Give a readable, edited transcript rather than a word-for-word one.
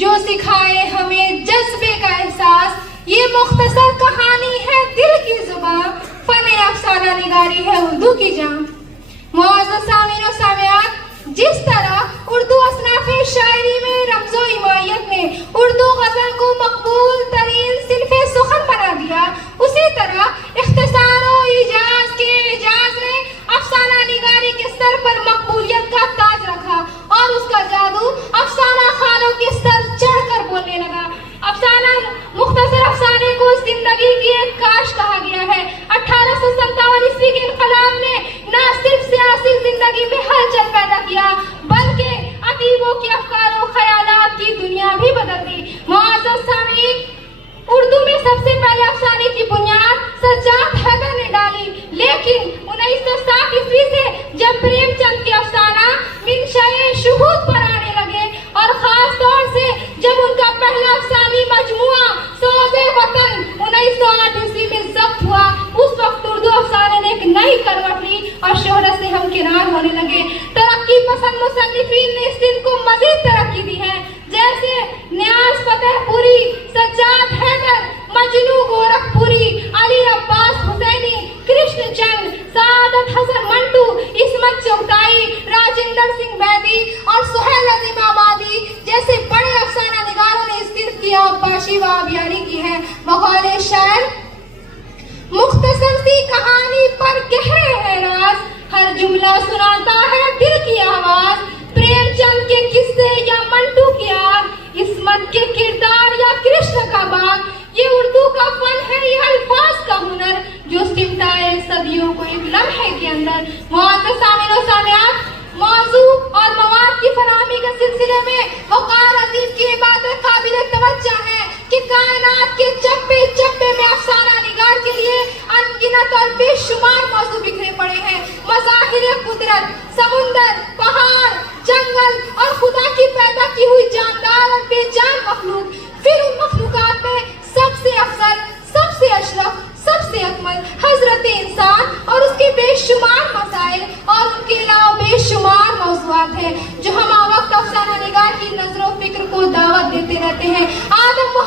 جو سکھائے ہمیں جذبے کا احساس. یہ مختصر کہانی ہے دل کی زبان, فن افسانہ نگاری ہے اردو کی جان. معزز سامعین و سامعات, جس طرح اردو اصناف شاعری میں رمز و حمایت نے اردو غزل کو مقبول ترین صنف سخن بنا دیا, اسی طرح اختصار و ایجاز کے اعجاز نے افسانہ نگاری کے سر پر مقبولیت کا تاج رکھا اور اس کا جادو افسانہ خانوں کے سر چڑھ کر بولنے لگا. افسانہ مختصر افسانے کو زندگی کی ایک کاش کہا گیا ہے. 1857 عیسوی کے انقلاب نے نہ صرف سیاسی زندگی میں ہلچل پیدا کیا بلکہ ادیبوں کے افکار و خیالات کی دنیا بھی بدل دی. معزز سامعین, اردو میں سب سے پہلے افسانے کی بنیاد سجاد حیدر نے ڈالی, لیکن 1960 عیسوی سے جب پریم چند کے افسانہ منشائے شہود پر آنے لگے اور خاص طور سے جب ان کا پہلا افسانوی مجموعہ سوز وطن 1908 عیسوی میں ضبط ہوا, اس وقت اردو افسانے نے ایک نئی کروٹ لی اور شہرت سے ہمکنار ہونے لگے. ترقی پسند مصنفین نے اس دن کو مزید ترقی دی ہے, جیسے نیاز فتح پوری, سجاد حیدر, مجنو گورکھ پوری, علی عباس حسینی, کرشن چند, سعادت حسن منٹو, عصمت چغتائی, راجندر سنگھ بیدی اور سہیل عظیم آبادی جیسے بڑے افسانہ نگاروں نے اس دن کی آبپاشی و آبیاری کی ہے. بقول شاعر, مختصر سی کہانی پر گہرے ہے راز, ہر جملہ سناتا ہے دل کی آواز. پریم چند کے قصے یا منٹو کی آگ, عصمت کے کردار یا کرشن کا باغ, یہ اردو کا فن ہے, یہ الفاظ کا ہنر جو سمٹا ہے صدیوں کو ایک لمحے کے اندر. معزز سامعین و سامعات, موضوع اور مواد کی فراہمی کے سلسلے میں وقار عظیم کی باتیں قابل توجہ ہیں کہ کائنات کے چپے چپے میں افسانہ